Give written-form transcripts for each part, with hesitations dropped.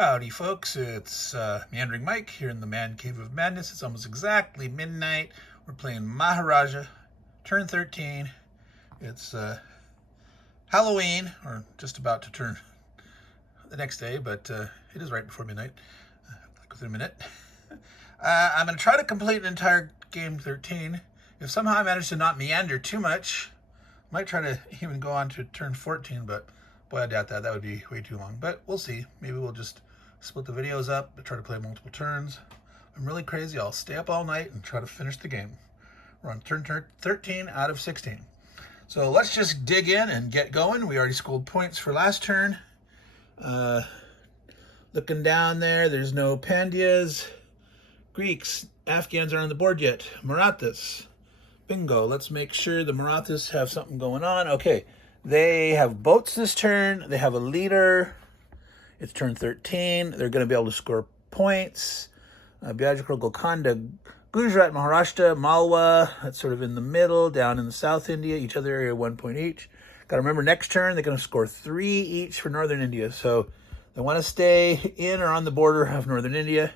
Howdy folks, it's Meandering Mike here in the Man Cave of Madness. It's almost exactly midnight. We're playing Maharaja, turn 13. It's Halloween, or just about to turn the next day, but it is right before midnight, like within a minute. I'm going to try to complete an entire game 13. If somehow I manage to not meander too much, I might try to even go on to turn 14, but boy, I doubt that. That would be way too long, but we'll see. Maybe we'll just split the videos up, try to play multiple turns. I'm really crazy. I'll stay up all night and try to finish the game. We're on turn 13 out of 16. So let's just dig in and get going. We already scored points for last turn. Looking down there, there's no Pandyas. Greeks, Afghans aren't on the board yet. Marathas. Bingo. Let's make sure the Marathas have something going on. Okay. They have boats this turn. They have a leader. It's turn 13. They're going to be able to score points. Biajikro, Golconda, Gujarat, Maharashtra, Malwa. That's sort of in the middle, down in the South India. Each other area 1 point each. Got to remember, next turn, they're going to score 3 each for Northern India. So they want to stay in or on the border of Northern India.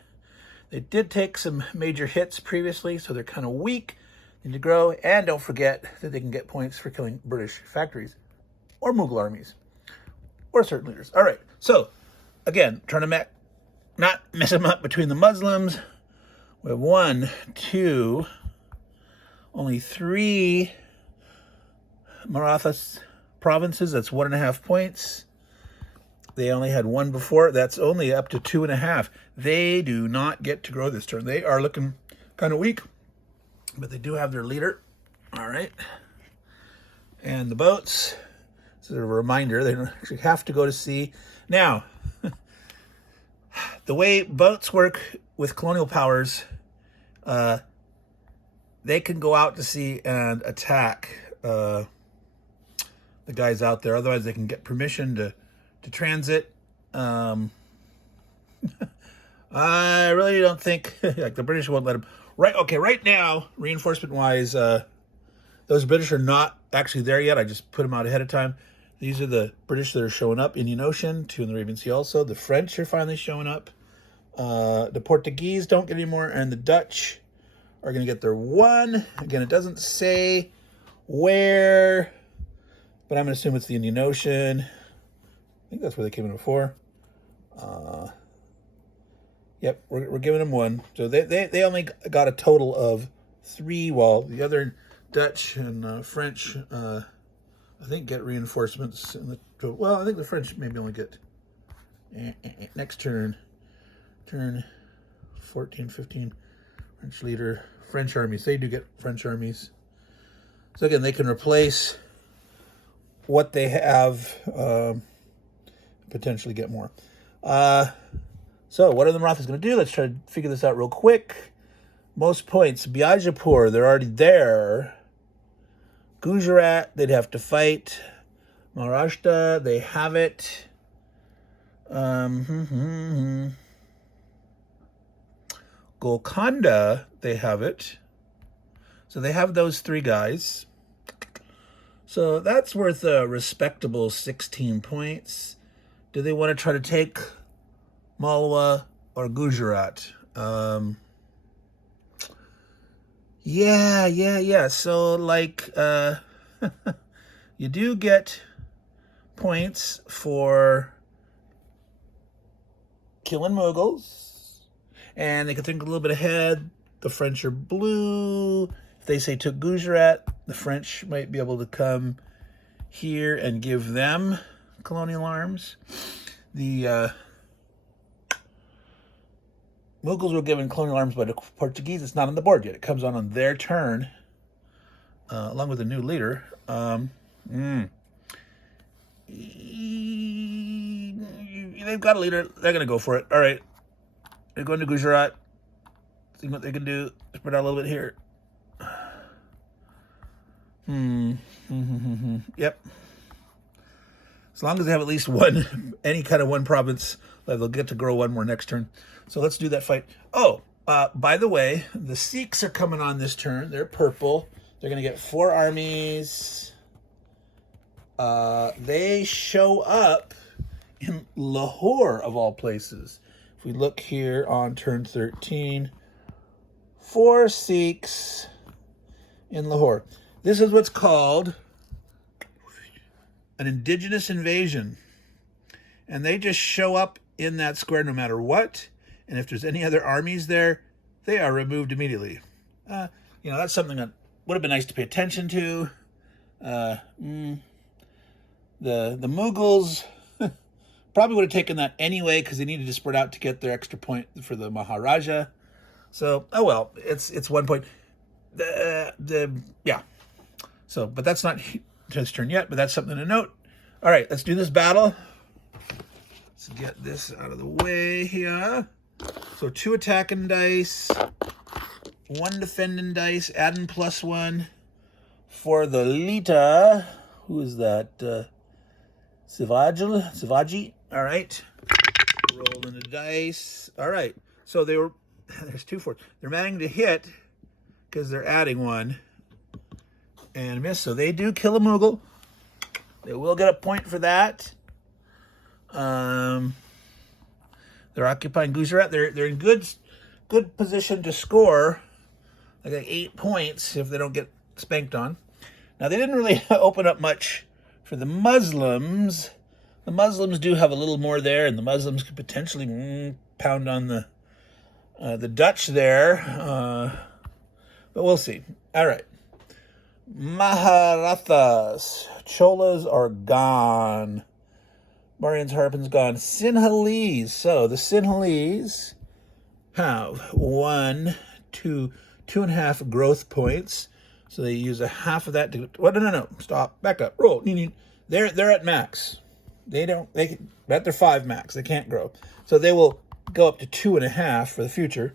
They did take some major hits previously, so they're kind of weak. Need to grow. And don't forget that they can get points for killing British factories or Mughal armies or certain leaders. All right, so again, trying to not mess them up between the Muslims. We have 1, 2, only 3 Marathas provinces. That's 1.5 points. They only had 1 before. That's only up to 2.5. They do not get to grow this turn. They are looking kind of weak, but they do have their leader. All right. And the boats, sort of a reminder, they don't actually have to go to sea. Now, the way boats work with colonial powers, they can go out to sea and attack the guys out there. Otherwise, they can get permission to transit. I really don't think like the British won't let them. Right now, reinforcement-wise, those British are not actually there yet. I just put them out ahead of time. These are the British that are showing up. Indian Ocean, 2 in the Arabian Sea also. The French are finally showing up. The Portuguese don't get any more, and the Dutch are going to get their 1. Again, it doesn't say where, but I'm going to assume it's the Indian Ocean. I think that's where they came in before. Yep, we're giving them 1. So they only got a total of 3, while the other Dutch and French, I think, get reinforcements in the total. Well, I think the French maybe only get next turn 14, 15, French leader, French armies. They do get French armies. So again, they can replace what they have, potentially get more. So what are the Marathas going to do? Let's try to figure this out real quick. Most points. Biajapur, they're already there. Gujarat, they'd have to fight. Maharashtra, they have it. Golconda, they have it. So they have those 3 guys. So that's worth a respectable 16 points. Do they want to try to take Malwa or Gujarat? Yeah. So, like, you do get points for killing Mughals, and they can think a little bit ahead. The French are blue. If they say took Gujarat, the French might be able to come here and give them colonial arms. The Mughals were given colonial arms by the Portuguese. It's not on the board yet. It comes on their turn, along with a new leader. They've got a leader. They're going to go for it. All right. They're going to Gujarat. See what they can do. Spread out a little bit here. Yep. As long as they have at least 1, any kind of 1 province, they'll get to grow 1 more next turn. So let's do that fight. Oh, by the way, the Sikhs are coming on this turn. They're purple. They're going to get 4 armies. They show up in Lahore, of all places. If we look here on turn 13, 4 Sikhs in Lahore. This is what's called an indigenous invasion. And they just show up in that square no matter what. And if there's any other armies there, they are removed immediately. That's something that would have been nice to pay attention to. The Mughals probably would have taken that anyway because they needed to spread out to get their extra point for the Maharaja. So, oh well, it's 1 point. Yeah. So, but that's not his turn yet, but that's something to note. All right, let's do this battle. Let's get this out of the way here. So 2 attacking dice, 1 defending dice, adding +1 for the Lita. Who is that? Sivaji. All right. Rolling the dice. All right. So they were, there's 2 4. They're managing to hit because they're adding 1 and miss. So they do kill a Mughal. They will get a point for that. They're occupying Gujarat. They're in good position to score. They got 8 points if they don't get spanked on. Now they didn't really open up much for the Muslims. The Muslims do have a little more there, and the Muslims could potentially pound on the Dutch there. But we'll see. All right. Maharathas. Cholas are gone. Marian's Harpin's gone. Sinhalese. So the Sinhalese have 1, 2, 2.5 growth points. So they use a half of that to. Well, no. Stop. Back up. Roll. They're at max. They're at their 5 max. They can't grow. So they will go up to 2.5 for the future.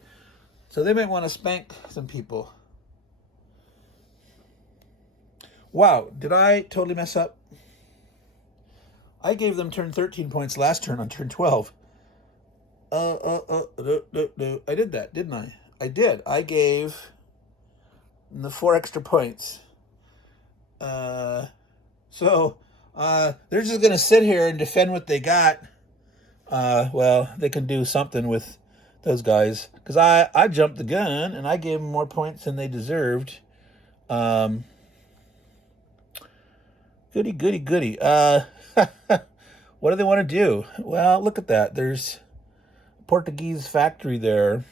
So they might want to spank some people. Wow, did I totally mess up? I gave them turn 13 points last turn on turn 12. No. I did that, didn't I? I did. I gave the 4 extra points. So they're just going to sit here and defend what they got. Well, they can do something with those guys. Because I jumped the gun and I gave them more points than they deserved. Goody. What do they want to do? Well, look at that. There's a Portuguese factory there.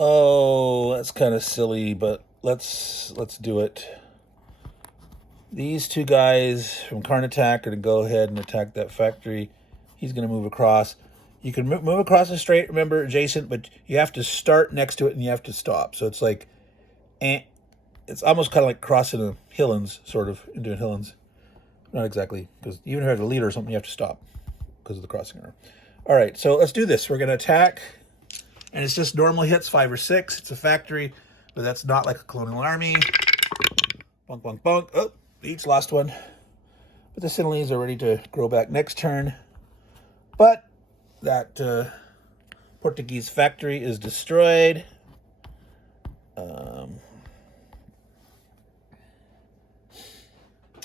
Oh, that's kind of silly, but let's do it. These 2 guys from Karnataka are to go ahead and attack that factory. He's going to move across. You can move across the strait, remember, adjacent, but you have to start next to it and you have to stop. So it's like, it's almost kind of like crossing a hillins, sort of, into a hillins. Not exactly, because even if you have a leader or something, you have to stop because of the crossing arrow. All right, so let's do this. We're going to attack, and it's just normal hits, 5 or 6. It's a factory, but that's not like a colonial army. Bonk, bonk, bonk. Oh, each lost 1. But the Sinhalese are ready to grow back next turn. But that Portuguese factory is destroyed.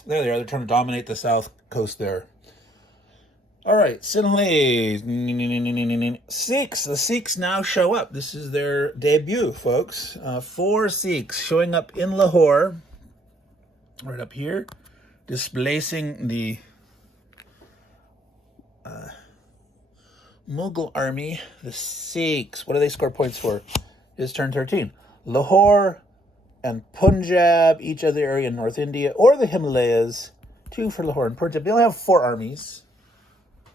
There they are. They're trying to dominate the south coast there. All right, Sinhalese. Sikhs. The Sikhs now show up. This is their debut, folks. 4 Sikhs showing up in Lahore. Right up here. Displacing the Mughal army. The Sikhs. What do they score points for? It's turn 13. Lahore and Punjab, each other area in North India, or the Himalayas. 2 for Lahore and Punjab. They only have 4 armies.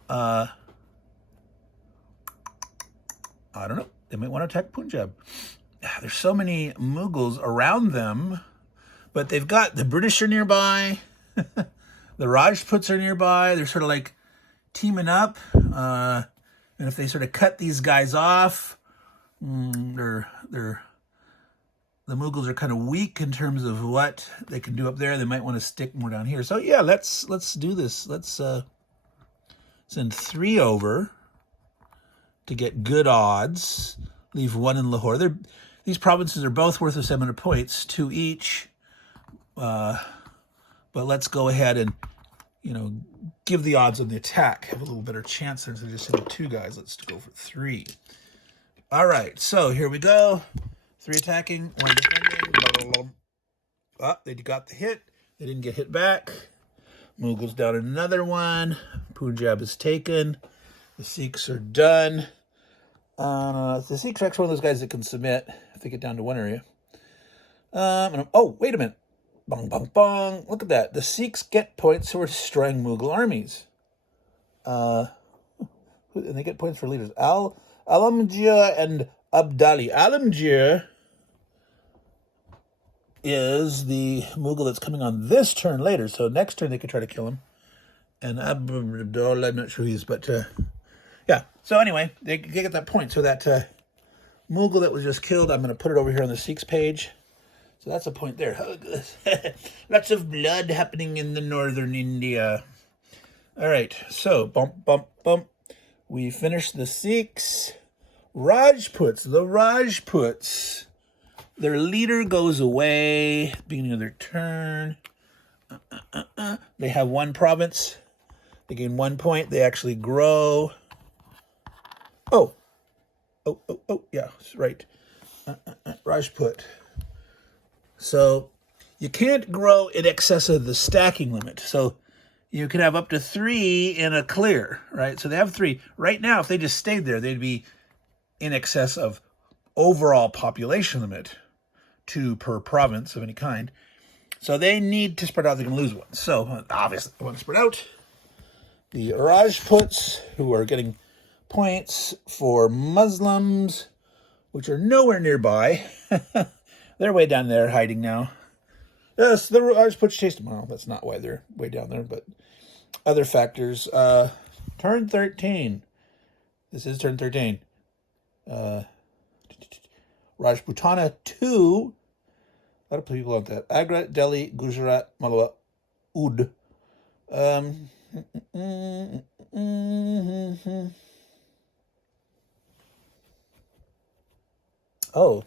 I don't know. They might want to attack Punjab. There's so many Mughals around them, but they've got the British are nearby. The Rajputs are nearby. They're sort of like teaming up. And if they sort of cut these guys off, the Mughals are kind of weak in terms of what they can do up there. They might want to stick more down here. So yeah, let's do this. Let's send 3 over to get good odds. Leave 1 in Lahore. These provinces are both worth 700 points, 2 each. But let's go ahead and, you know, give the odds on the attack. Have a little better chance there instead of just sending 2 guys. Let's go for 3. All right, so here we go. 3 attacking, 1 defending. Oh, they got the hit. They didn't get hit back. Mughals down another one. Punjab is taken. The Sikhs are done. The Sikhs are actually one of those guys that can submit if they get down to one area. Oh, wait a minute. Bong, bong, bong. Look at that. The Sikhs get points for destroying Mughal armies. And they get points for leaders. Alamgir and Abdali. Alamgir is the Mughal that's coming on this turn later. So next turn they could try to kill him. And Abdullah, I'm not sure who he is, but yeah. So anyway, they get that point. So that Mughal that was just killed, I'm going to put it over here on the Sikhs page. So that's a point there. Lots of blood happening in the northern India. All right, so bump, bump, bump. We finished the Sikhs. Rajputs, the Rajputs. Their leader goes away, beginning of their turn. They have 1 province. They gain 1 point. They actually grow. Oh, yeah, right. Rajput. So you can't grow in excess of the stacking limit. So you can have up to 3 in a clear, right? So they have 3. Right now, if they just stayed there, they'd be in excess of overall population limit, 2 per province of any kind. So they need to spread out. They're going to lose 1. So obviously they want to spread out. The Rajputs, who are getting points for Muslims, which are nowhere nearby. They're way down there hiding now. Yes, the Rajputs chased them. Well, that's not why they're way down there, but other factors. Turn 13. This is turn 13. Rajputana 2. A lot of people want that. Agra, Delhi, Gujarat, Malwa, Oud. Oh.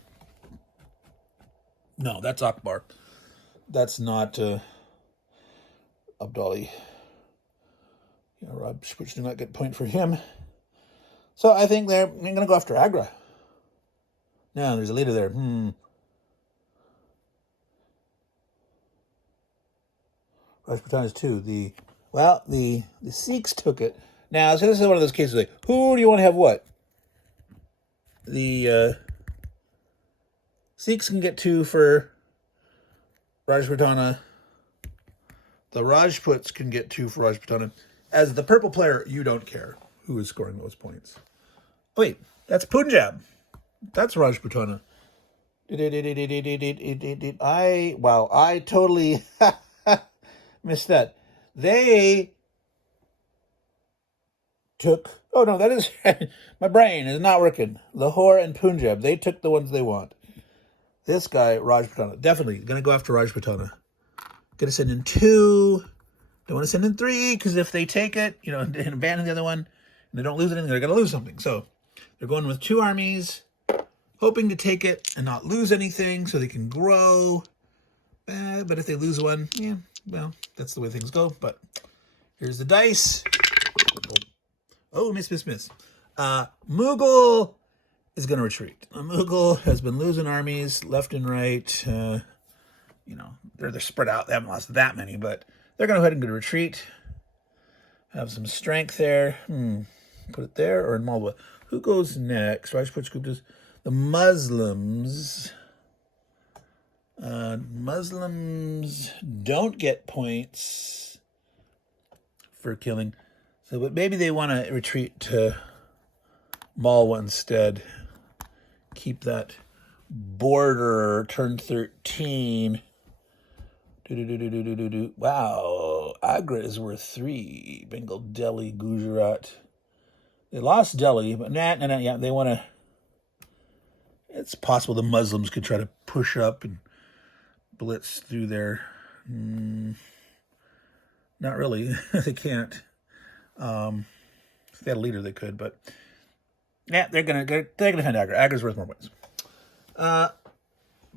No, that's Akbar. That's not Abdali. Rajputs do not get point for him. So I think they're going to go after Agra. No, there's a leader there. Rajputana is 2. The Sikhs took it. Now, so this is one of those cases like, who do you want to have what? The Sikhs can get 2 for Rajputana. The Rajputs can get 2 for Rajputana. As the purple player, you don't care who is scoring those points. Oh, wait, that's Punjab. That's Rajputana. I totally missed that. They took, oh no, that is, my brain is not working. Lahore and Punjab, they took the ones they want. This guy, Rajputana, definitely going to go after Rajputana. Going to send in 2. Don't want to send in 3, because if they take it, and abandon the other one, and they don't lose anything, they're going to lose something. So they're going with 2 armies, hoping to take it and not lose anything so they can grow. But if they lose 1, yeah, well, that's the way things go. But here's the dice. Oh, miss. Mughal is going to retreat. Mughal has been losing armies left and right. They're spread out. They haven't lost that many, but they're going to go ahead and go to retreat. Have some strength there. Put it there or in Malwa. Who goes next? Rajput group does the Muslims. Muslims don't get points for killing. So, but maybe they want to retreat to Malwa instead. Keep that border. Turn 13. Wow, Agra is worth 3. Bengal, Delhi, Gujarat. They lost Delhi, but yeah, they want to. It's possible the Muslims could try to push up and blitz through there. Not really. They can't. If they had a leader, they could, but yeah, they're gonna find Agra. Agra's worth more points.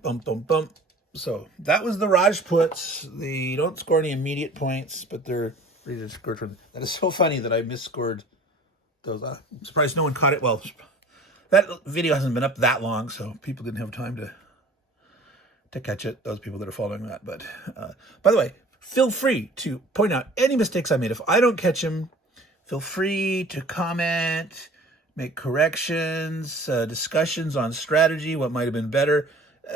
Bump. So that was the Rajputs. They don't score any immediate points, but they're ready to score. That is so funny that I misscored those. I'm surprised no one caught it. Well, that video hasn't been up that long, so people didn't have time to catch it, those people that are following that. But by the way, feel free to point out any mistakes I made. If I don't catch them, feel free to comment, make corrections, discussions on strategy, what might have been better.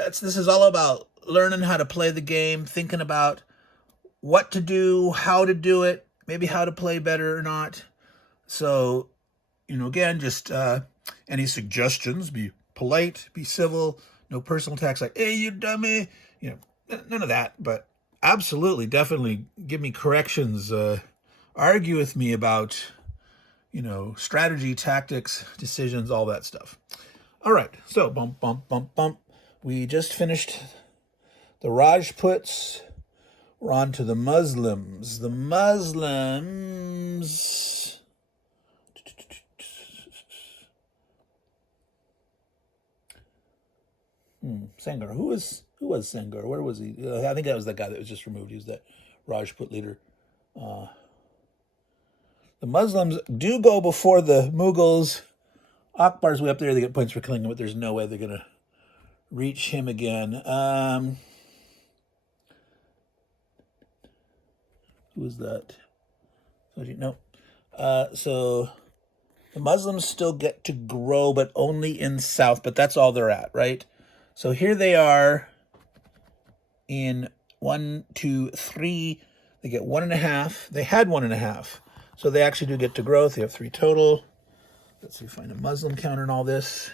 This is all about learning how to play the game, thinking about what to do, how to do it, maybe how to play better or not. So, again, just any suggestions, be polite, be civil, no personal attacks like, hey, you dummy, none of that. But absolutely, definitely give me corrections, argue with me about, strategy, tactics, decisions, all that stuff. All right, so bump, bump, bump, bump. We just finished the Rajputs. We're on to the Muslims. The Muslims. Sangar. Who was Sangar? Where was he? I think that was that guy that was just removed. He was that Rajput leader. The Muslims do go before the Mughals. Akbar's way up there. They get points for killing him, but there's no way they're going to reach him again. Who is that? No. So the Muslims still get to grow, but only in south. But that's all they're at, right? So here they are in 1, 2, 3. They get 1.5. They had 1.5. So they actually do get to growth. They have 3 total. Let's see, find a Muslim counter in all this.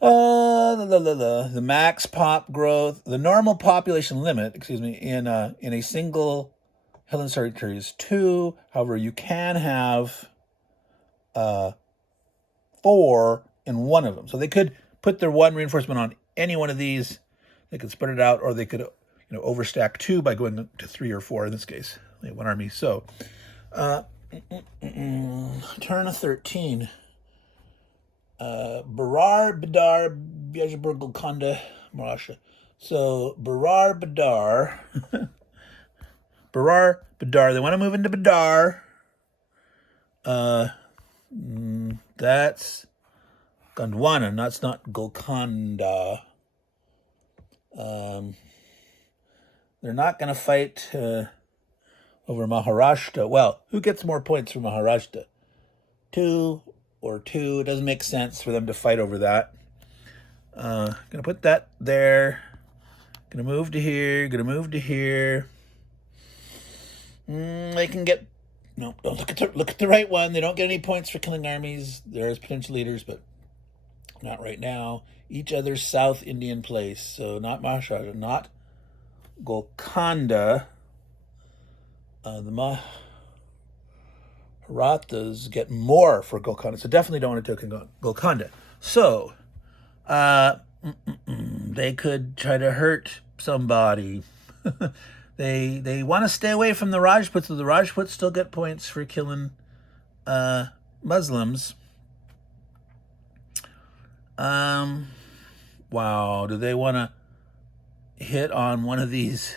The max pop growth, the normal population limit, in a single Helen territory is 2. However, you can have 4 in one of them. So they could put their 1 reinforcement on any one of these. They could spread it out, or they could overstack 2 by going to 3 or 4 in this case. They have 1 army. So turn of 13. Barar, Badar, Biajapur, Golconda, Maharaja. So Barar, Badar. Barar, Badar. They want to move into Badar. That's Gondwana. That's not Golconda. They're not going to fight over Maharashtra. Well, who gets more points for Maharashtra? 2 or 2. It doesn't make sense for them to fight over that. Gonna put that there. Gonna move to here. Gonna move to here. They can get... No, don't look at the right one. They don't get any points for killing armies. There's potential leaders, but not right now. Each other's South Indian place. So not Maharaja, not Golconda. The Marathas get more for Golconda, so definitely don't want to take Golconda. So, they could try to hurt somebody. They want to stay away from the Rajputs, so the Rajputs still get points for killing Muslims. Wow, do they want to hit on one of these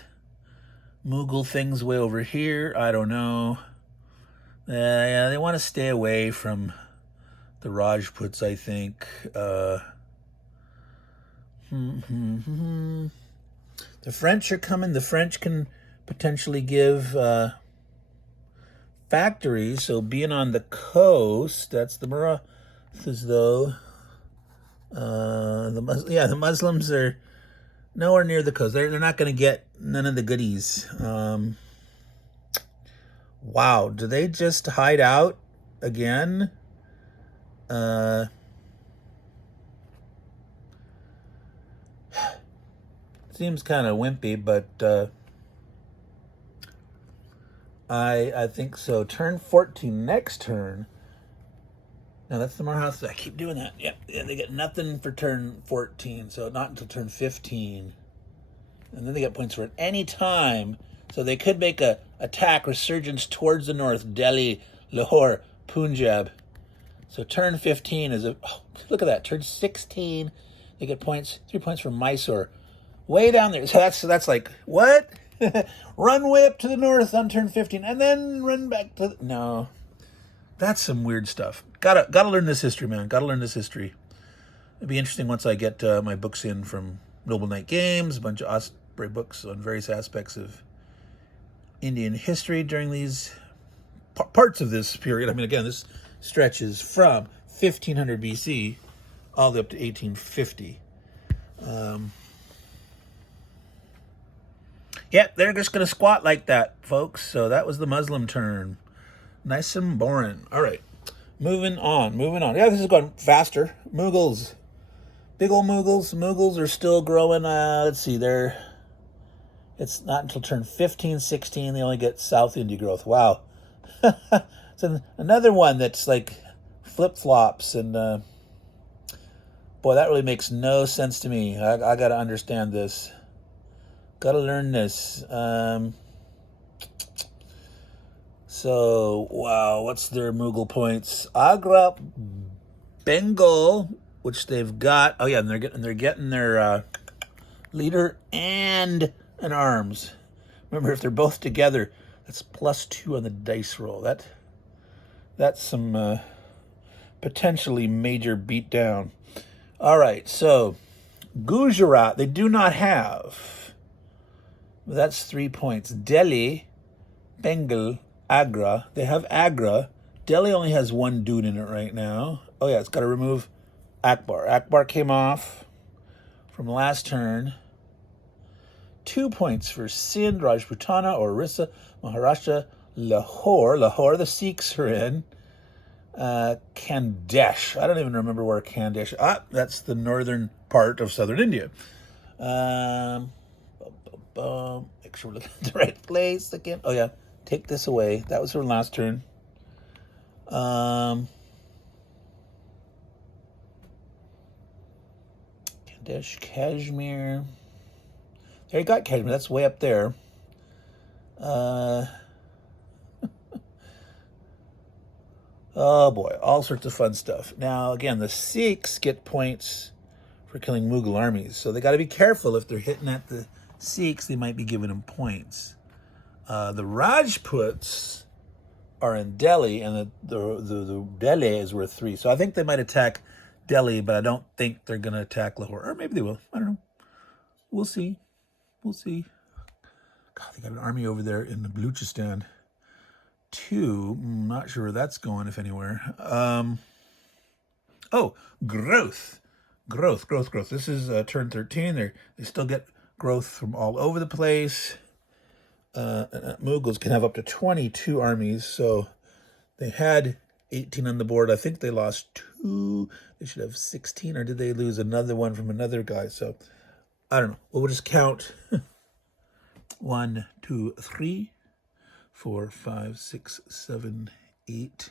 Mughal things way over here? I don't know. Yeah, they want to stay away from the Rajputs, I think. The French are coming. The French can potentially give factories. So being on the coast, that's the Marathas, though. The Muslims are nowhere near the coast. They're not going to get none of the goodies. Wow, do they just hide out again? Seems kind of wimpy, but I think so. Turn 14, next turn. No, that's the Maharaja. I keep doing that. Yep, yeah, they get nothing for turn 14, so not until turn 15. And then they get points for it any time. So they could make a attack resurgence towards the north, Delhi, Lahore, Punjab. So turn 15 is look at that. Turn 16, they get points, 3 points for Mysore. way down there. So that's like, what? Run way up to the north on turn 15, and then run back to no. That's some weird stuff. Gotta learn this history, man. Gotta learn this history. It'd be interesting once I get my books in from Noble Knight Games, a bunch of Osprey books on various aspects of Indian history during these parts of this period. I mean, again, this stretches from 1500 BC all the way up to 1850. Yeah, they're just going to squat like that, folks. So that was the Muslim turn. Nice and boring. All right, moving on. Yeah, this is going faster. Mughals. Big old Mughals. Mughals are still growing. Let's see, it's not until turn 15, 16, they only get South India growth. Wow. So another one that's like flip-flops, and boy, that really makes no sense to me. I got to understand this. Got to learn this. So, wow, what's their Mughal points? Agra, Bengal, which they've got. Oh yeah, and they're getting their leader and an arms. Remember, if they're both together, that's +2 on the dice roll. That's some potentially major beatdown. All right, so Gujarat, they do not have. That's 3 points. Delhi, Bengal, Agra. They have Agra. Delhi only has one dude in it right now. Oh yeah, it's got to remove Akbar. Akbar came off from last turn. 2 points for Sindh, Rajputana, Orissa, Maharaja, Lahore. Lahore, the Sikhs are in. Khandesh. I don't even remember where Khandesh. That's the northern part of southern India. Make sure we're looking at the right place again. Oh yeah, take this away. That was from last turn. Khandesh, Kashmir. There you got Kashmir. That's way up there. Oh boy, all sorts of fun stuff. Now again, the Sikhs get points for killing Mughal armies, so they got to be careful. If they're hitting at the Sikhs, they might be giving them points. The Rajputs are in Delhi, and the Delhi is worth 3. So I think they might attack Delhi, but I don't think they're going to attack Lahore. Or maybe they will. I don't know. We'll see. God, they got an army over there in the Baluchistan. 2. I'm not sure where that's going, if anywhere. Growth. This is turn 13. They still get growth from all over the place. Mughals can have up to 22 armies, so they had 18 on the board. I think they lost 2. They should have 16, or did they lose another one from another guy? So I don't know. We'll just count. 1, 2, 3, 4, 5, 6, 7, 8,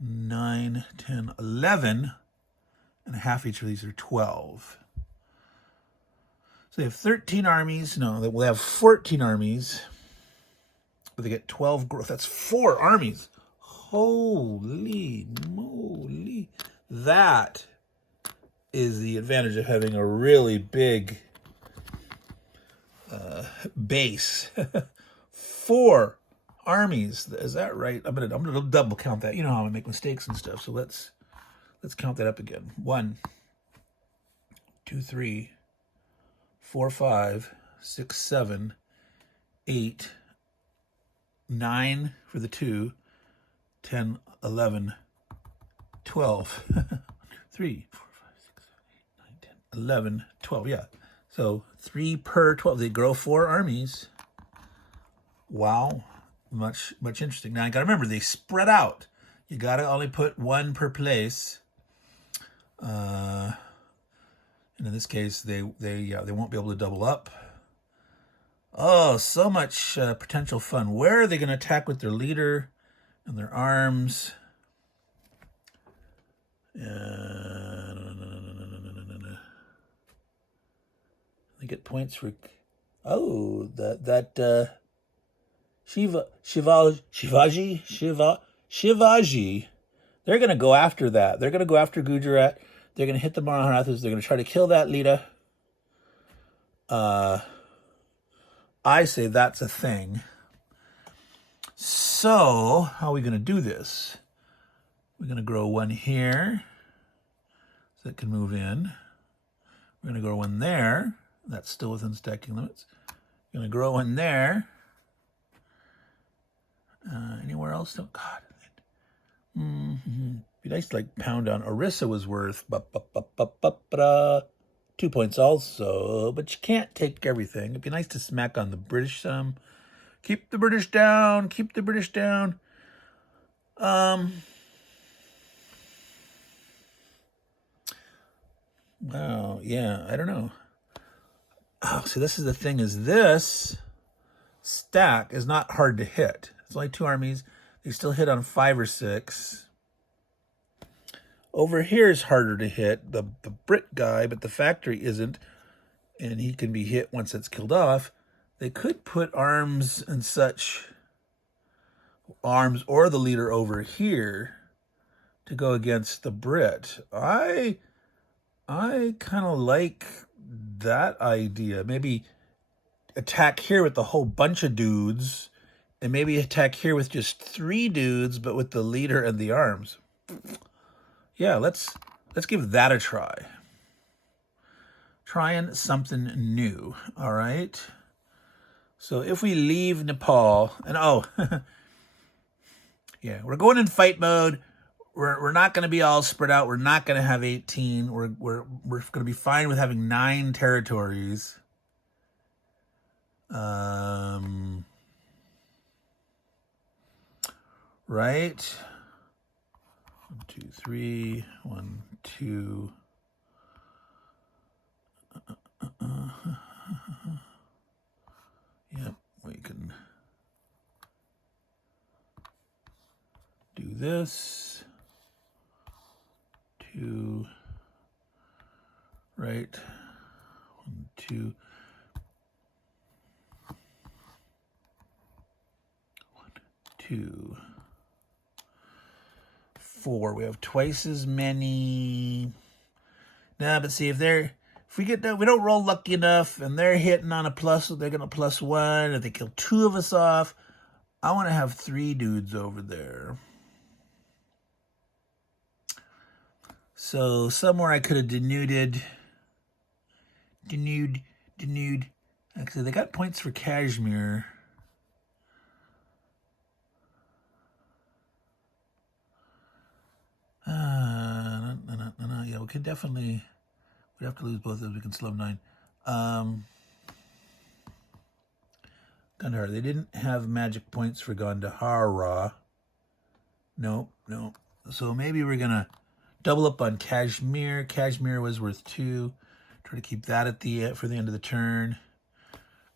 9, 10, 11, and a half each of these are 12. So they have 13 armies. No, they will have 14 armies. But they get 12 growth. That's 4 armies. Holy moly. That is the advantage of having a really big base. 4 armies. Is that right? I'm gonna double count that. You know how I make mistakes and stuff. So let's count that up again. 1, 2, 3, 4, 5, 6, 7, 8, 9 for the 2, 10, 11, 12. 3, 4, 5, 6, 7, 8, 9, 10, 11, 12. Yeah. So 3 per 12. They grow 4 armies. Wow. Much interesting. Now, you got to remember, they spread out. You got to only put 1 per place. And in this case, they won't be able to double up. Oh, so much potential fun. Where are they going to attack with their leader and their arms? They get points for Shivaji. They're going to go after that. They're going to go after Gujarat. They're going to hit the Maharajas. They're going to try to kill that leader. I say that's a thing. So how are we going to do this? We're going to grow one here so it can move in. We're going to grow one there. That's still within stacking limits. We're going to grow one there. Anywhere else? Oh, God. Be nice to like pound on. Orissa was worth 2 points also, but you can't take everything. It'd be nice to smack on the British some. Keep the British down. Keep the British down. Wow, yeah, I don't know. Oh, see, this is the thing, is this stack is not hard to hit. It's only 2 armies. They still hit on 5 or 6. Over here is harder to hit, the Brit guy, but the factory isn't, and he can be hit once it's killed off. They could put arms and such, arms or the leader over here to go against the Brit. I kind of like that idea. Maybe attack here with the whole bunch of dudes, and maybe attack here with just 3 dudes, but with the leader and the arms. Yeah, let's give that a try. Trying something new, all right? So if we leave Nepal, and yeah, we're going in fight mode. We're not going to be all spread out. We're not going to have 18. We're going to be fine with having 9 territories. Right? 1, 2, 3. 1, 2. Yep, we can do this. 2. Right. 1, 2. 1, 2. 4. We have twice as many. Nah, but see, if we get that, we don't roll lucky enough, and they're hitting on a plus, they're gonna +1. If they kill 2 of us off, I want to have 3 dudes over there. So somewhere I could have denuded. Actually, they got points for Kashmir. Yeah, we could definitely. We'd have to lose both of those. We can slow 9. Gandhara. They didn't have magic points for Gandhara. No. So maybe we're gonna double up on Kashmir. Kashmir was worth 2. Try to keep that at for the end of the turn.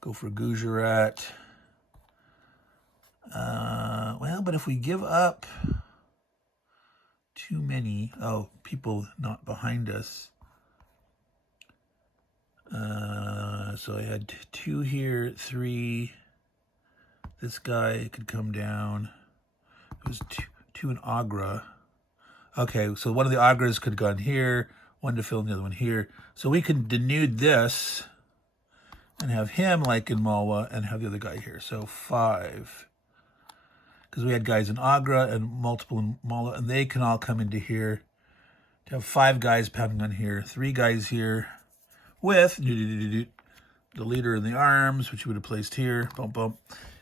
Go for Gujarat. Well, but if we give up too many, people not behind us. So I had 2 here, 3. This guy could come down. It was 2 in Agra. Okay, so one of the Agras could have gone here, one to fill in the other one here. So we can denude this and have him like in Malwa and have the other guy here. So 5. Because we had guys in Agra and multiple in Malwa, and they can all come into here. To have 5 guys pounding on here, 3 guys here with the leader in the arms, which we would have placed here. Boom, boom.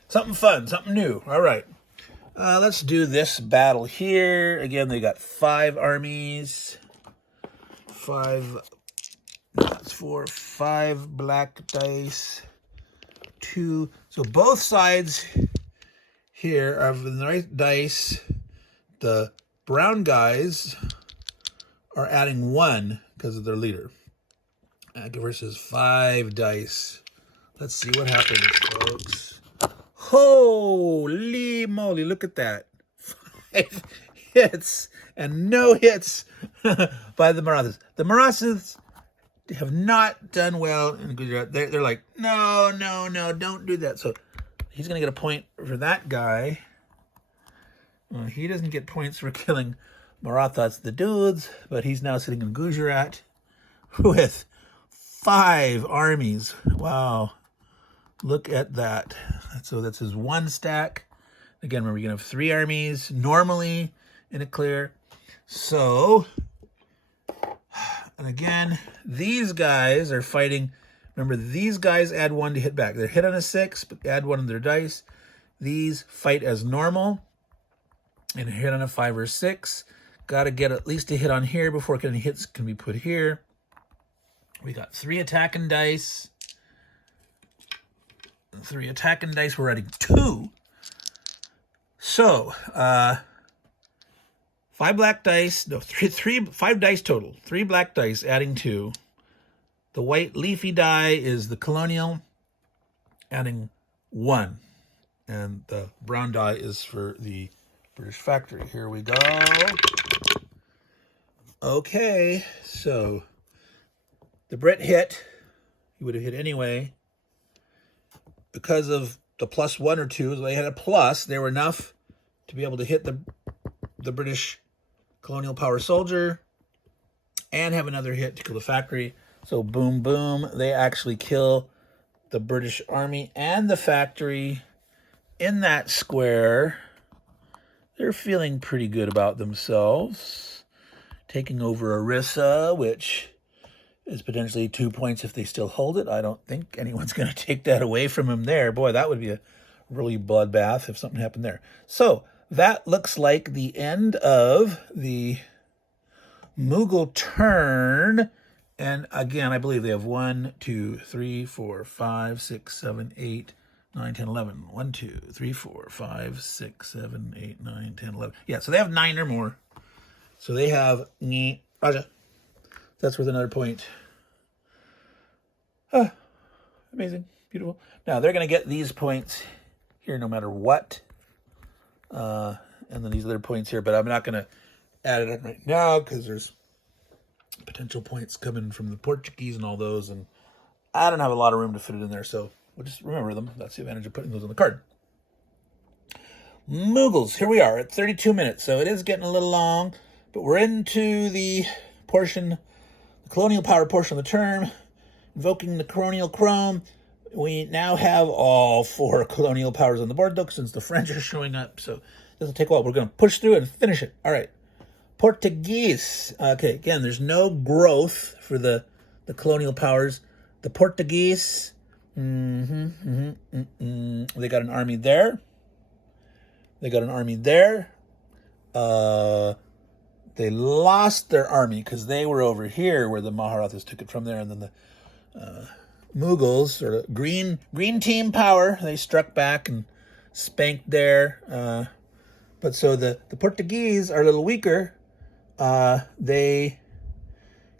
Something fun, something new. All right. Let's do this battle here. Again, they got 5 armies. 5, that's 4, 5 black dice. 2. So both sides here are the right dice. The brown guys are adding 1 because of their leader. Versus 5 dice. Let's see what happens, folks. Holy moly, look at that. 5 hits and no hits by the Marathas. The Marathas have not done well in Gujarat. They're like, no, don't do that. So he's going to get a point for that guy. He doesn't get points for killing Marathas, the dudes, but he's now sitting in Gujarat with 5 armies. Wow. Look at that. So that's his 1 stack. Again, remember, you're going to have 3 armies normally in a clear. So, and again, these guys are fighting. Remember, these guys add 1 to hit back. They're hit on a 6, but add 1 on their dice. These fight as normal and hit on a 5 or 6. Got to get at least a hit on here before any hits can be put here. We got 3 attacking dice. 3 attacking dice. We're adding 2. So, 5 black dice. No, 5 dice total. 3 black dice, adding 2. The white leafy die is the colonial, adding 1. And the brown die is for the British factory. Here we go. Okay, so the Brit hit. He would have hit anyway. Because of the +1 or 2, so they had a plus. They were enough to be able to hit the British colonial power soldier and have another hit to kill the factory. So boom, boom. They actually kill the British army and the factory in that square. They're feeling pretty good about themselves. Taking over Orissa, which is potentially 2 points if they still hold it. I don't think anyone's going to take that away from him there. Boy, that would be a really bloodbath if something happened there. So that looks like the end of the Mughal turn. And again, I believe they have 1, 2, 3, 4, 5, 6, 7, 8, 9, 10, 11. 1, 2, 3, 4, 5, 6, 7, 8, 9, 10, 11. Yeah, so they have 9 or more. So they have Raja. That's worth another point. Ah, amazing. Beautiful. Now, they're going to get these points here no matter what. And then these other points here. But I'm not going to add it in right now because there's potential points coming from the Portuguese and all those. And I don't have a lot of room to fit it in there. So we'll just remember them. That's the advantage of putting those on the card. Mughals. Here we are at 32 minutes. So it is getting a little long. But we're into the portion, the colonial power portion of the term. Invoking the colonial chrome. We now have all 4 colonial powers on the board, though, since the French are showing up. So it doesn't take a while. We're going to push through and finish it. All right. Portuguese. Okay, again, there's no growth for the colonial powers. The Portuguese, they got an army there. They got an army there. They lost their army because they were over here where the Maharajas took it from there. And then the Mughals, sort of green team power, they struck back and spanked there. But so the Portuguese are a little weaker. They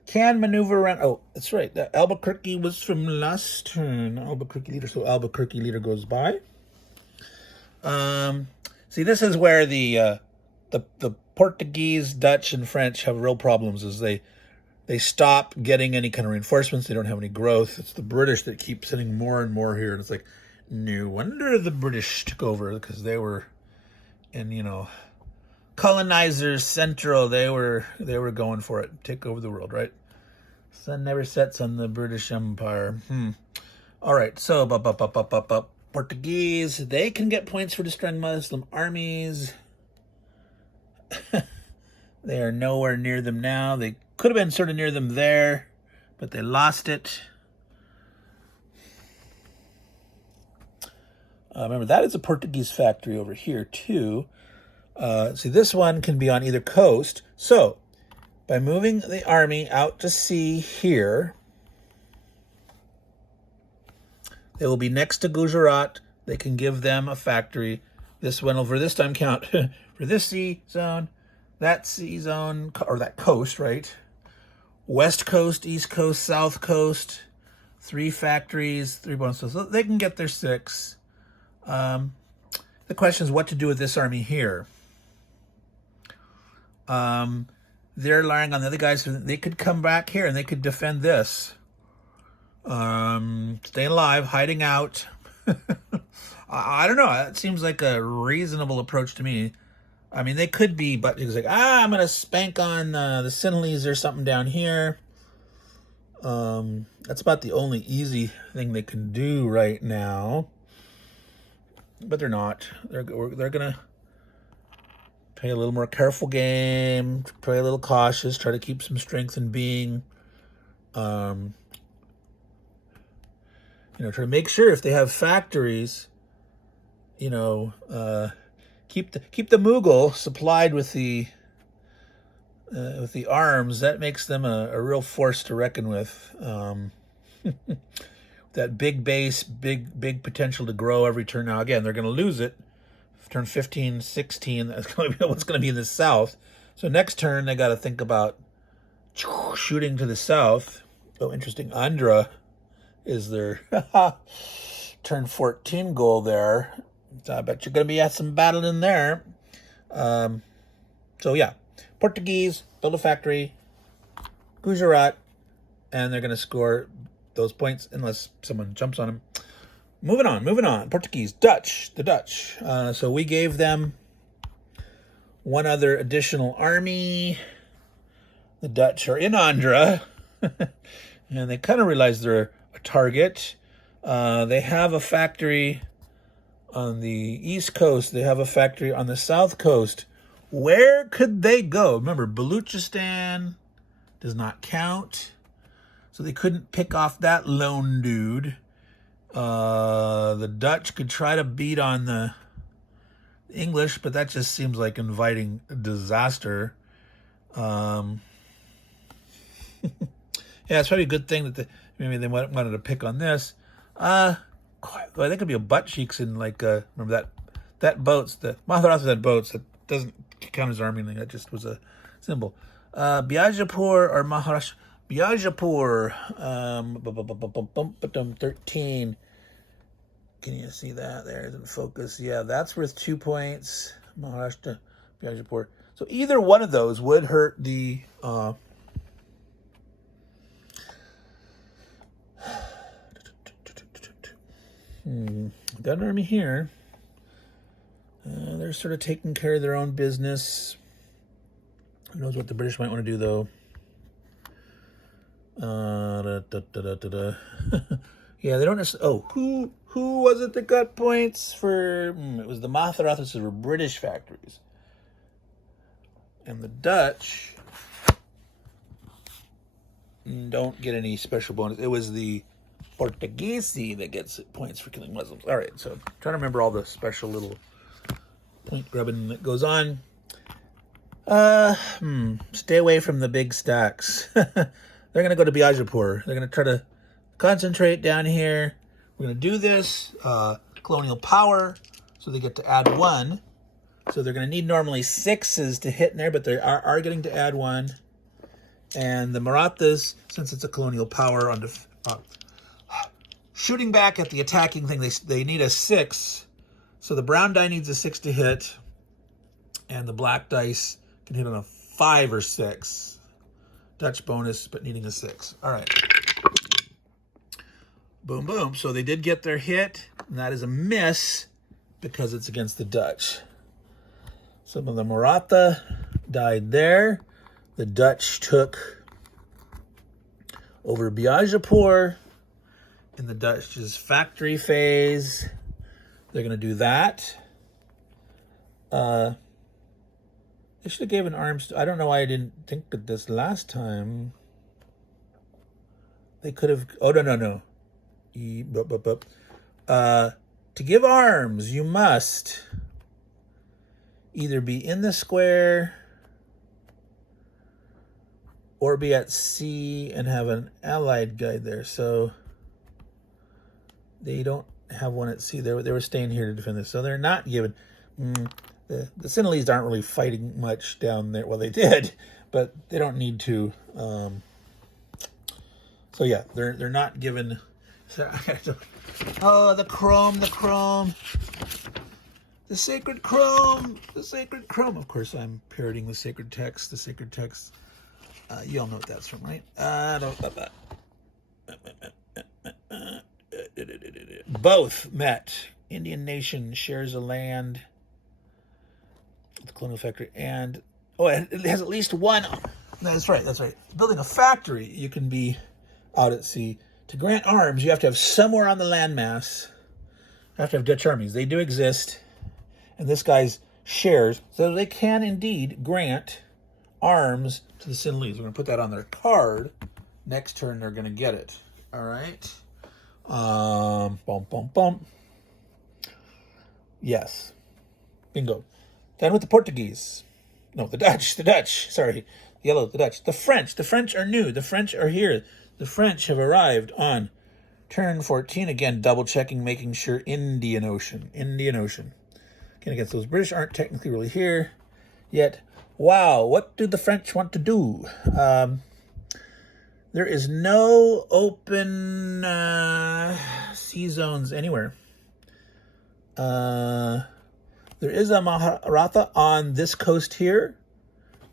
can maneuver around. Oh, that's right. The Albuquerque was from last turn. Albuquerque leader. So Albuquerque leader goes by. See, this is where the Portuguese, Dutch, and French have real problems. Is they stop getting any kind of reinforcements. They don't have any growth. It's the British that keep sending more and more here, and it's like, no wonder the British took over because they were in colonizers central. They were going for it, take over the world, right? Sun never sets on the British Empire. All right, so Portuguese, they can get points for destroying Muslim armies. They are nowhere near them now. They could have been sort of near them there, but they lost it. Remember, that is a Portuguese factory over here, too. See, this one can be on either coast. So, by moving the army out to sea here, they will be next to Gujarat. They can give them a factory. This one will, for this time, count for this sea zone, that sea zone, or that coast, right? West coast, east coast, south coast, 3 factories, 3 bonuses. So they can get their 6. The question is what to do with this army here. They're relying on the other guys. They could come back here and they could defend this. Staying alive, hiding out. I don't know. That seems like a reasonable approach to me. I mean, they could be, but it's like, I'm going to spank on the Sinhalese or something down here. That's about the only easy thing they can do right now. But they're not. They're gonna play a little more careful game, play a little cautious, try to keep some strength in being. Try to make sure if they have factories, keep the Mughal supplied with the arms. That makes them a real force to reckon with. That big base, big potential to grow every turn. Now again, they're going to lose it. Turn 15, 16. That's going to be what's going to be in the south. So next turn they got to think about shooting to the south. Oh, interesting. Andhra is their turn 14 goal there. So I bet you're going to be at some battle in there. So yeah, Portuguese, build a factory, Gujarat, and they're going to score those points unless someone jumps on them. Moving on. Portuguese, Dutch, the Dutch. So we gave them one other additional army. The Dutch are in Andhra, and they kind of realize they're a target. They have a factory on the east coast. They have a factory on the south coast. Where could they go? Remember, Baluchistan does not count, so they couldn't pick off that lone dude. The Dutch could try to beat on the English, but that just seems like inviting disaster. Yeah, it's probably a good thing that maybe they wanted to pick on this. There could be a butt cheeks in remember that boats. The Maharaja had boats. That doesn't count as army. That just was a symbol. Biajapur or Maharaja. Biajapur. 13. Can you see that? There isn't focus. Yeah, that's worth 2 points. Maharashtra, Biajapur. So either one of those would hurt the got an army here. They're sort of taking care of their own business. Who knows what the British might want to do, though. Yeah, they don't necessarily... Oh, who was it that got points for... It was the Maharajas were British factories. And the Dutch don't get any special bonus. It was the Portuguese that gets points for killing Muslims. All right, so trying to remember all the special little point grubbing that goes on. Stay away from the big stacks. They're going to go to Biajapur. They're going to try to concentrate down here. We're going to do this. Colonial power. So they get to add 1. So they're going to need normally 6s to hit in there, but they are getting to add 1. And the Marathas, since it's a colonial power, on shooting back at the attacking thing, they need a 6. So the brown die needs a 6 to hit. And the black dice can hit on a 5 or 6. Dutch bonus, but needing a 6. All right. Boom, boom. So they did get their hit, and that is a miss because it's against the Dutch. Some of the Maratha died there. The Dutch took over Biajapur in the Dutch's factory phase. They're going to do that. They should have given arms. I don't know why I didn't think of this last time. They could have... Oh, no. To give arms, you must either be in the square or be at sea and have an allied guide there. So they don't have one at sea. They were staying here to defend this. So they're not given... The Sinhalese aren't really fighting much down there. Well, they did, but they don't need to. So yeah, they're not given... Oh, the chrome. The sacred chrome. Of course, I'm parroting the sacred text. You all know what that's from, right? Both met. Indian nation shares a land with the colonial factory, and it has at least one. That's right. Building a factory, you can be out at sea. To grant arms, you have to have somewhere on the landmass. You have to have Dutch armies. They do exist. And this guy's shares. So they can indeed grant arms to the Sinhalese. We're going to put that on their card. Next turn, they're going to get it. All right. Bum, bum, bum. Yes. Bingo. Then with the Portuguese. No, the Dutch. Sorry. Yellow, the Dutch. The French are new. The French are here. The French have arrived on turn 14. Again, double checking, making sure Indian Ocean. Again, against those British aren't technically really here yet. Wow, what do the French want to do? There is no open sea zones anywhere. There is a Maharaja on this coast here.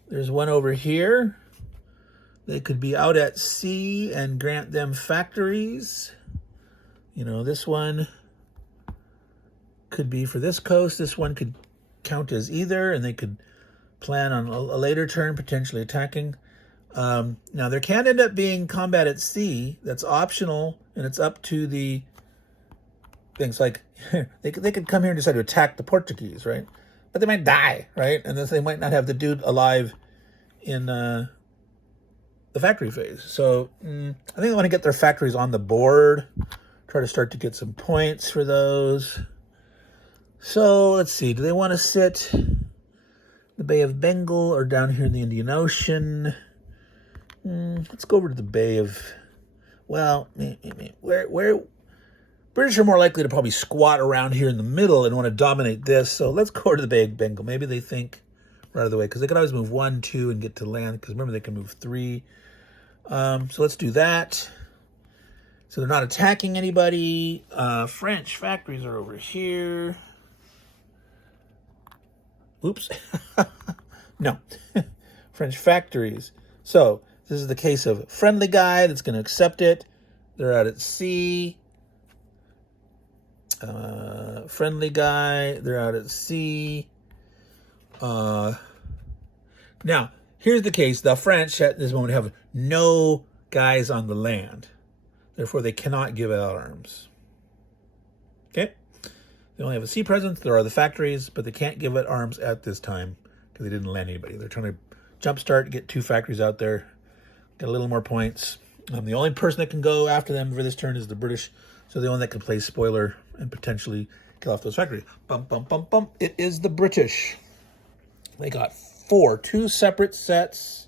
There's one over here. They could be out at sea and grant them factories. You know, this one could be for this coast. This one could count as either, and they could plan on a later turn potentially attacking. Now, there can end up being combat at sea. That's optional, and it's up to the things. Like, they could come here and decide to attack the Portuguese, right? But they might die, right? And then they might not have the dude alive in the factory phase. So I think they want to get their factories on the board, try to start to get some points for those. So let's see. Do they want to sit the Bay of Bengal or down here in the Indian Ocean? Let's go over to the Bay of, well, where British are more likely to probably squat around here in the middle and want to dominate this. So let's go to the Bay of Bengal. Maybe they think right out of the way, because they can always move 1, 2 and get to land, because remember they can move 3. So let's do that. So they're not attacking anybody. French factories are over here. Oops. No. French factories. So this is the case of friendly guy that's going to accept it. They're out at sea. Friendly guy. They're out at sea. Now, here's the case. The French at this moment have no guys on the land. Therefore, they cannot give out arms. Okay? They only have a sea presence. There are the factories, but they can't give out arms at this time because they didn't land anybody. They're trying to jumpstart, get 2 factories out there, get a little more points. The only person that can go after them for this turn is the British. So the only that can play spoiler and potentially kill off those factories. Bum, bum, bum, bum. It is the British. They got 2 separate sets.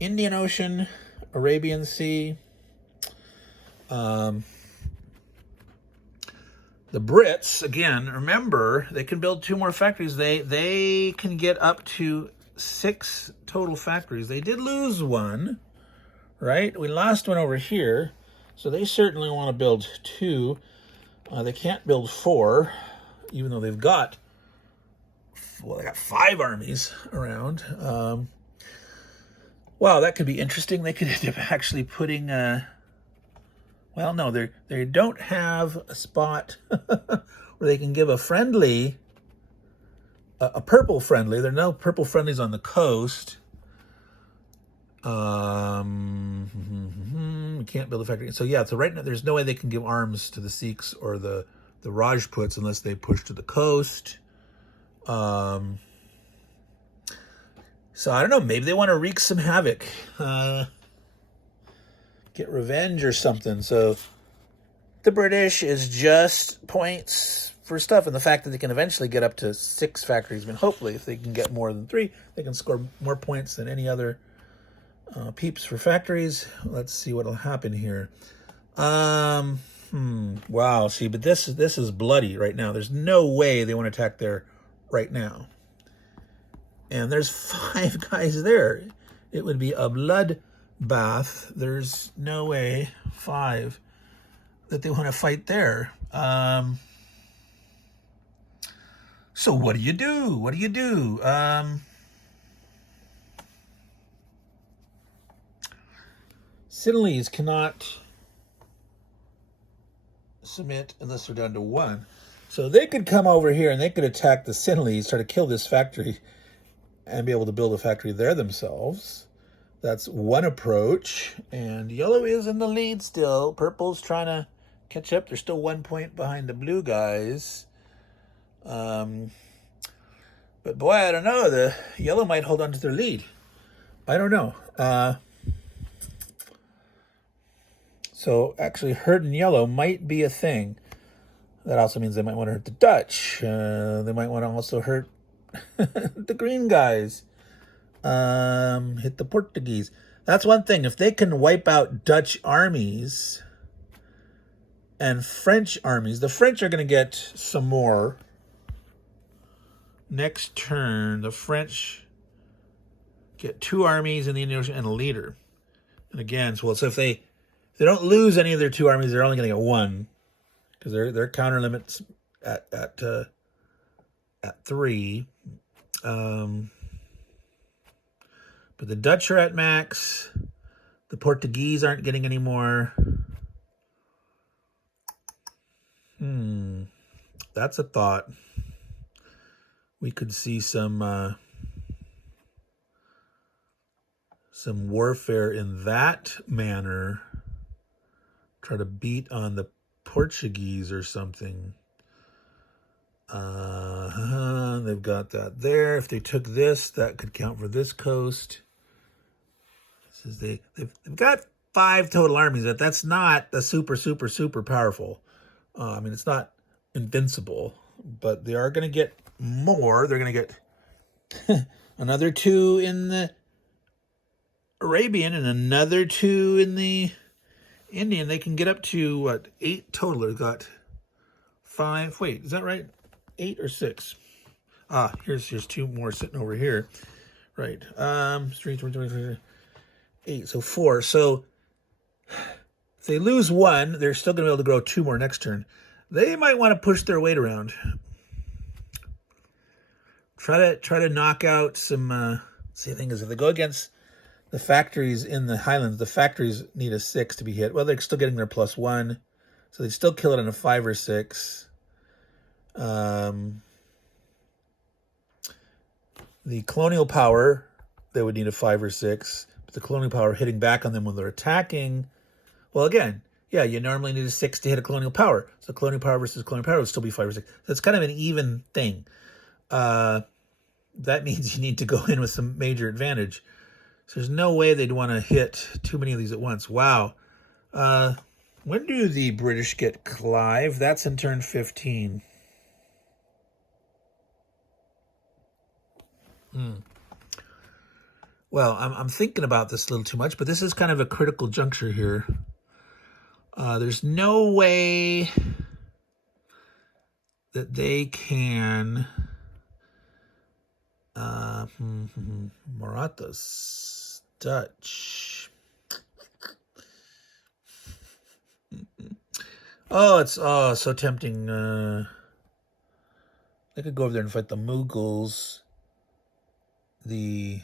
Indian Ocean, Arabian Sea. The Brits, again, remember, they can build 2 more factories. They can get up to 6 total factories. They did lose one, right? We lost one over here. So they certainly want to build 2. They can't build 4, even though they've got, well, they got 5 armies around. Wow, that could be interesting. They could end up actually putting, well, no, they don't have a spot where they can give a friendly, a purple friendly. There are no purple friendlies on the coast. We can't build a factory. So yeah, so right now there's no way they can give arms to the Sikhs or the Rajputs unless they push to the coast. So I don't know, maybe they want to wreak some havoc. Get revenge or something. So the British is just points for stuff, and the fact that they can eventually get up to 6 factories. I mean, hopefully if they can get more than 3, they can score more points than any other peeps for factories. Let's see what'll happen here. Wow, see, but this is bloody right now. There's no way they want to attack there right now. And there's 5 guys there. It would be a bloodbath. There's no way 5 that they want to fight there. So what do you do? What do you do? Sinhalese cannot submit unless they're down to 1. So they could come over here and they could attack the Sinhalese, try to kill this factory, and be able to build a factory there themselves. That's one approach. And yellow is in the lead still. Purple's trying to catch up. They're still 1 point behind the blue guys. But boy, I don't know. The yellow might hold on to their lead. I don't know. So actually hurting yellow might be a thing. That also means they might want to hurt the Dutch. They might want to also hurt the green guys. Hit the Portuguese. That's one thing. If they can wipe out Dutch armies and French armies, the French are going to get some more. Next turn, the French get 2 armies in the Indian Ocean and a leader. And again, so if they don't lose any of their 2 armies, they're only going to get 1 because their counter limits at 3. But the Dutch are at max. The Portuguese aren't getting any more. That's a thought. We could see some warfare in that manner. Try to beat on the Portuguese or something. They've got that there. If they took this, that could count for this coast. They've got 5 total armies. That's not a super powerful. I mean, it's not invincible, but they are going to get more. They're going to get another 2 in the Arabian and another 2 in the Indian. They can get up to, what, 8 total. They've got 5. Wait, is that right? 8 or 6? Here's 2 more sitting over here. Right. 3, 20, 8. So 4. So if they lose 1, they're still going to be able to grow 2 more next turn. They might want to push their weight around. Try to knock out some. See, the thing is, if they go against the factories in the Highlands, the factories need a 6 to be hit. Well, they're still getting their +1, so they'd still kill it on a 5 or 6. The colonial power, they would need a 5 or 6. But the colonial power hitting back on them when they're attacking, well, again, yeah, you normally need a 6 to hit a colonial power. So colonial power versus colonial power would still be 5 or 6. So it's kind of an even thing. That means you need to go in with some major advantage. So there's no way they'd want to hit too many of these at once. Wow. When do the British get Clive? That's in turn 15. Well, I'm thinking about this a little too much, but this is kind of a critical juncture here. There's no way that they can... Marathas, Dutch. Oh, it's so tempting. They could go over there and fight the Mughals. There's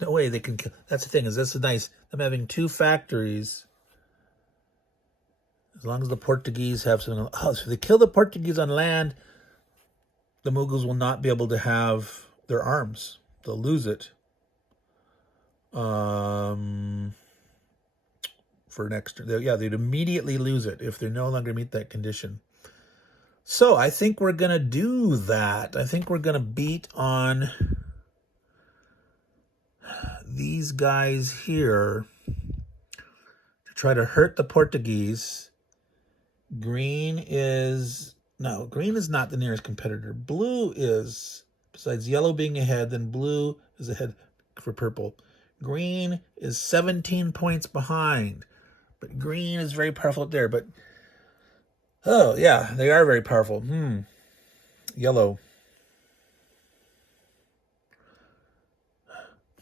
no way they can kill. That's the thing, is that's nice. Them having 2 factories. As long as the Portuguese have something. Oh, so if they kill the Portuguese on land, the Mughals will not be able to have their arms. They'll lose it. For next, they'd immediately lose it if they no longer meet that condition. So I think we're going to do that. I think we're going to beat on these guys here to try to hurt the Portuguese. Green is not the nearest competitor. Blue is, besides yellow being ahead, then blue is ahead for purple. Green is 17 points behind, but green is very powerful up there. But oh yeah, they are very powerful. Yellow.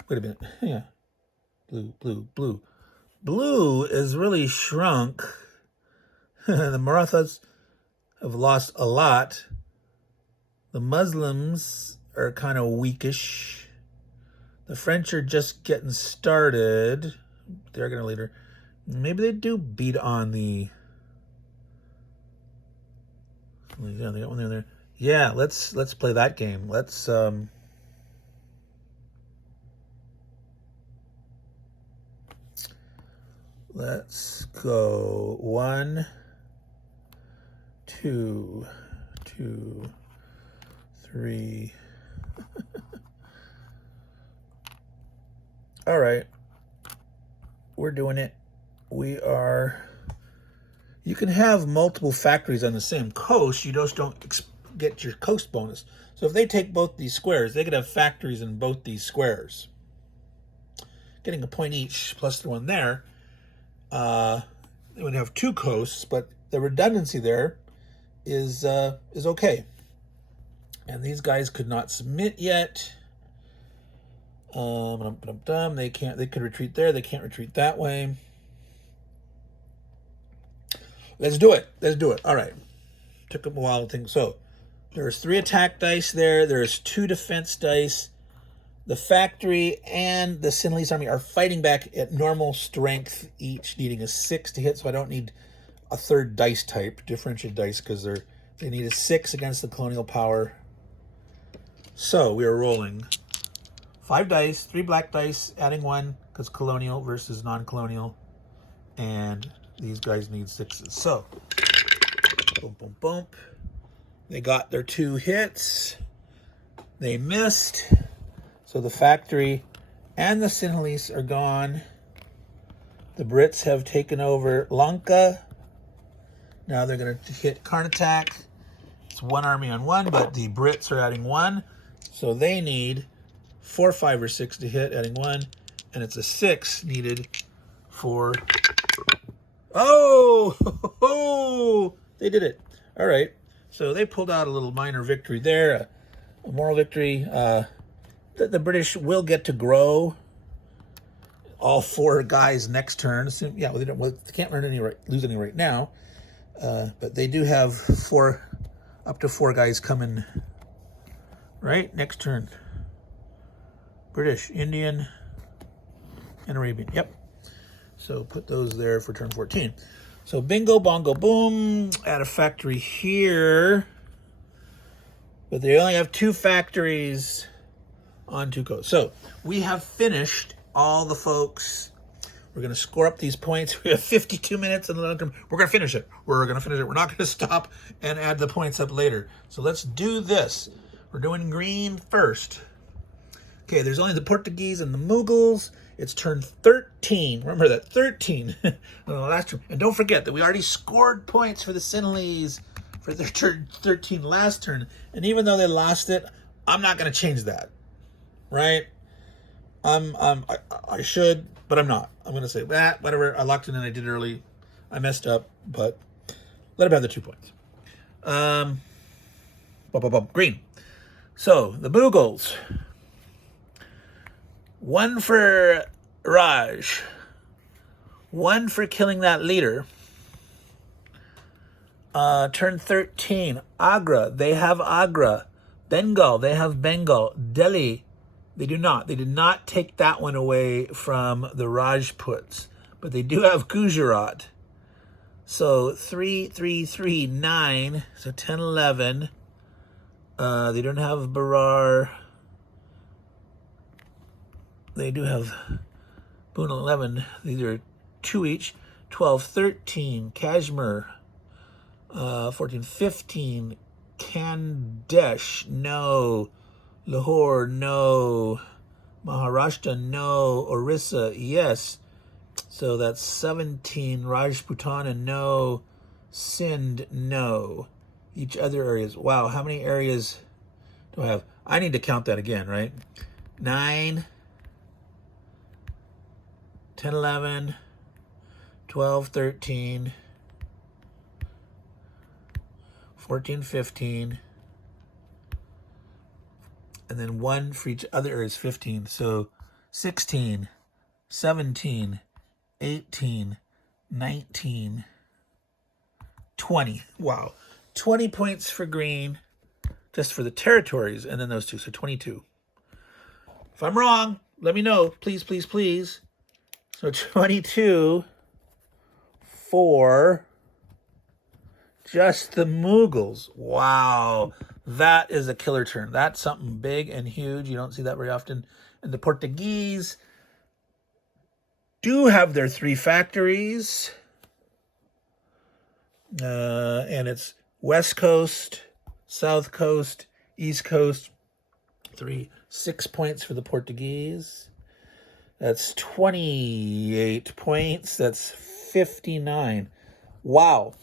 Wait a minute. Yeah. Blue. Blue is really shrunk. The Marathas have lost a lot. The Muslims are kind of weakish. The French are just getting started. They're going to lead her. Maybe they do beat on the... Yeah, they got one there. Yeah, let's play that game. Let's Let's go 1, 2, 2, 3. All right. We're doing it. We are... You can have multiple factories on the same coast. You just don't get your coast bonus. So if they take both these squares, they could have factories in both these squares. Getting a point each plus the one there, they would have 2 coasts, but the redundancy there is okay. And these guys could not submit yet. They can't. They could retreat there. They can't retreat that way. Let's do it. Let's do it. All right. Took them a while to think. So there's 3 attack dice there. There's 2 defense dice. The factory and the Sinhalese army are fighting back at normal strength, each needing a 6 to hit. So I don't need a 3rd dice type, differentiated dice, because they need a 6 against the colonial power. So we are rolling 5 dice, 3 black dice, adding 1 because colonial versus non-colonial, and these guys need 6s. So, boom, boom, boom. They got their 2 hits. They missed. So the factory and the Sinhalese are gone. The Brits have taken over Lanka. Now they're going to hit Karnataka. It's 1 army on 1, but the Brits are adding 1. So they need 4, 5, or 6 to hit, adding 1. And it's a 6 needed for... Oh! They did it. All right. So they pulled out a little minor victory there, a moral victory. The British will get to grow all 4 guys next turn. So, yeah, they can't lose any right now. But they do have up to 4 guys coming right next turn. British, Indian, and Arabian. Yep. So put those there for turn 14. So bingo, bongo, boom. Add a factory here. But they only have 2 factories on 2 coasts. So we have finished all the folks. We're going to score up these points. We have 52 minutes in the long term. We're going to finish it. We're going to finish it. We're not going to stop and add the points up later. So let's do this. We're doing green first. Okay, there's only the Portuguese and the Mughals. It's turn 13. Remember that, 13. Last turn. And don't forget that we already scored points for the Sinhalese for their turn 13 last turn. And even though they lost it, I'm not going to change that. Right? I should, but I'm not. I'm going to say, whatever. I locked it in. I did it early. I messed up, but let him have the 2 points. Green. So, the Mughals. 1 for Raj. 1 for killing that leader. Turn 13. Agra. They have Agra. Bengal. They have Bengal. Delhi. They do not. They did not take that one away from the Rajputs. But they do have Gujarat. So 3, 3, 3, 9. So 10, 11. They don't have Berar. They do have Boon 11. These are 2 each. 12, 13. Kashmir. 14, 15. Khandesh. No. Lahore. No. Maharashtra. No. Orissa. Yes. So that's 17. Rajputana. No. Sindh. No. Each other areas. Wow, how many areas do I have? I need to count that again, right? 9. 10, 11, 12, 13, 14, 15, and then 1 for each other area is 15. So 16, 17, 18, 19, 20. Wow. 20 points for green, just for the territories, and then those 2, so 22. If I'm wrong, let me know. Please, please, please. So 22 for just the Mughals. Wow. That is a killer turn. That's something big and huge. You don't see that very often. And the Portuguese do have their 3 factories. And it's West Coast, South Coast, East Coast. 6 points for the Portuguese. That's 28 points. That's 59. Wow.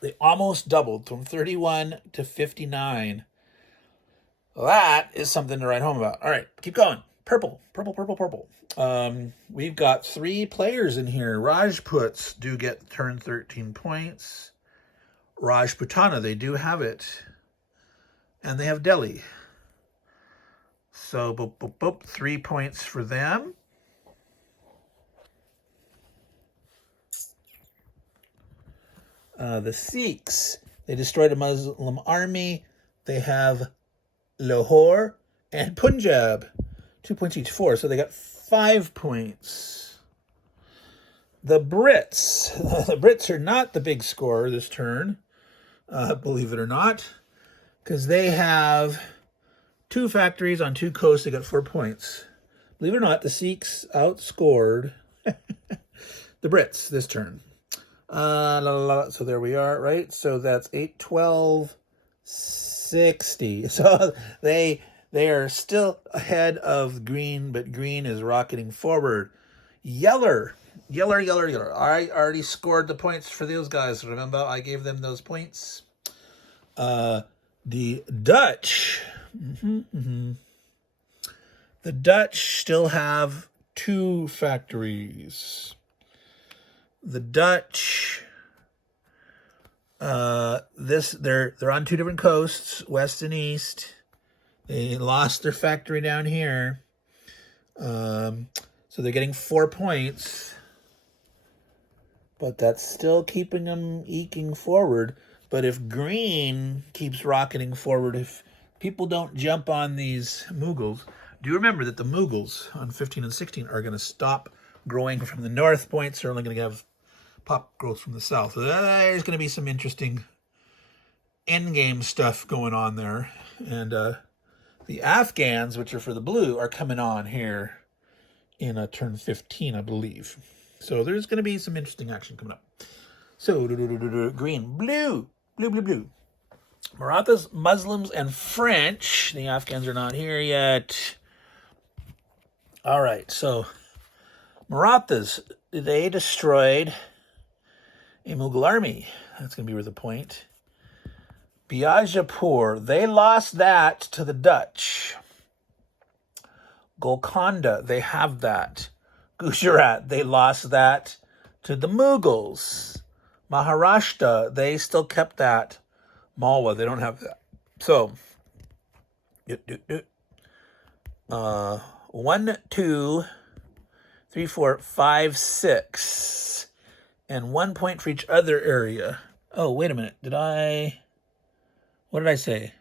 They almost doubled from 31 to 59. That is something to write home about. All right, keep going. Purple, purple, purple, purple. We've got 3 players in here. Rajputs do get turn 13 points. Rajputana, they do have it. And they have Delhi. So, boop, boop, boop, 3 points for them. The Sikhs, they destroyed a Muslim army. They have Lahore and Punjab. 2 points each, 4. So they got 5 points. The Brits are not the big scorer this turn, believe it or not, because they have 2 factories on 2 coasts. They got 4 points. Believe it or not, the Sikhs outscored the Brits this turn. So there we are, right? So that's 8, 12, 60. So they are still ahead of green, but green is rocketing forward. Yeller. I already scored the points for those guys. Remember, I gave them those points. The Dutch. The Dutch still have 2 factories. The Dutch, they're on 2 different coasts, west and east. They lost their factory down here, so they're getting 4 points. But that's still keeping them eking forward. But if green keeps rocketing forward, if people don't jump on these Mughals, do remember that the Mughals on 15 and 16 are going to stop growing from the north. Points are only going to have pop growth from the south. So there's going to be some interesting endgame stuff going on there. And the Afghans, which are for the blue, are coming on here in turn 15, I believe. So there's going to be some interesting action coming up. So green, blue. Marathas, Muslims, and French. The Afghans are not here yet. All right, so Marathas, they destroyed a Mughal army. That's going to be worth a point. Bijapur, they lost that to the Dutch. Golconda, they have that. Gujarat, they lost that to the Mughals. Maharashtra, they still kept that. Malwa, they don't have that. So, 1, 2, 3, 4, 5, 6. And 1 point for each other area. Oh, wait a minute. What did I say?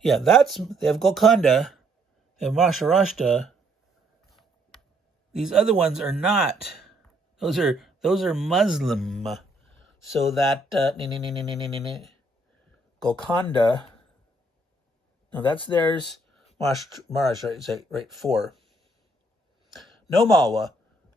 Yeah, they have Golconda. They have Maharashtra. These other ones are not. Those are Muslim. So that Golconda. No, that's theirs. Maharashtra, right? 4. No Malwa,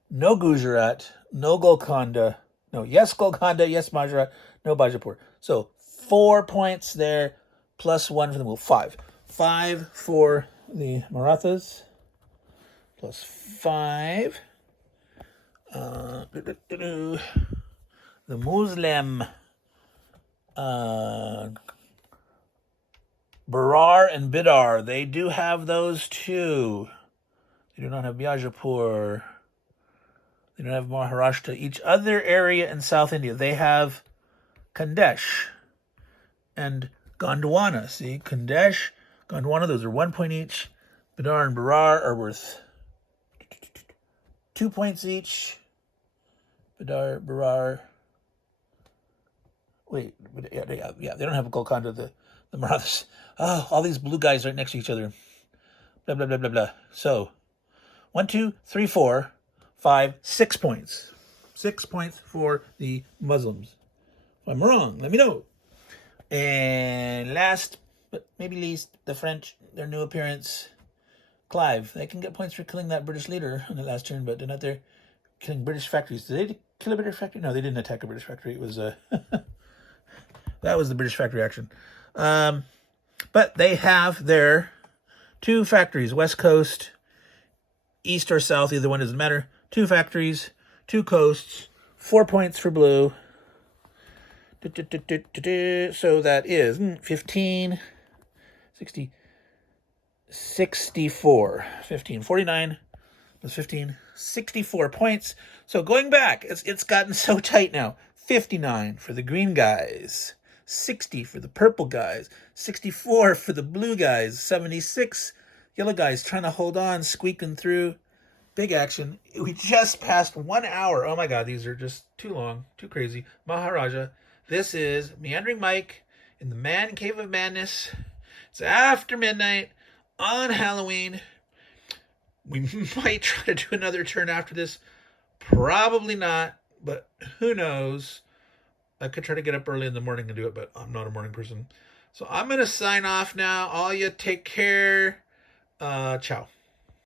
no Gujarat, no Golconda. No, yes Golconda, yes Maharashtra, no Bijapur. So 4 points there, plus 1 for the Mughal. 5. 5 for the Marathas. Plus 5. The Muslim Barar and Bidar, they do have those too. They do not have Bijapur. They don't have Maharashtra. Each other area in South India, they have Khandesh and Gondwana. See, Khandesh, Gondwana, those are 1 point each. Bidar and Barar are worth 2 points each. Bidar, Barar. Wait, yeah, they don't have a Golconda, the Marathas. Oh, all these blue guys right next to each other. Blah, blah, blah, blah, blah. So, 1, 2, 3, 4, 5, 6 points. 6 points for the Muslims. If I'm wrong, let me know. And last, but maybe least, the French, their new appearance. Clive. They can get points for killing that British leader on the last turn, but they're not there killing British factories. Did they kill a British factory? No, they didn't attack a British factory. It was that was the British factory action. But they have their 2 factories, West Coast, East or South, either one doesn't matter. 2 factories, 2 coasts, 4 points for blue. So that is 15, 60, 64. 15, 49 plus 15, 64 points. So going back, it's gotten so tight now. 59 for the green guys, 60 for the purple guys, 64 for the blue guys, 76 yellow guys trying to hold on, squeaking through. Big action. We just passed 1 hour. Oh my God, these are just too long, too crazy. Maharaja. This is Meandering Mike in the Man Cave of Madness. It's after midnight on Halloween. We might try to do another turn after this. Probably not, but who knows? I could try to get up early in the morning and do it, but I'm not a morning person. So I'm going to sign off now. All you take care. Ciao.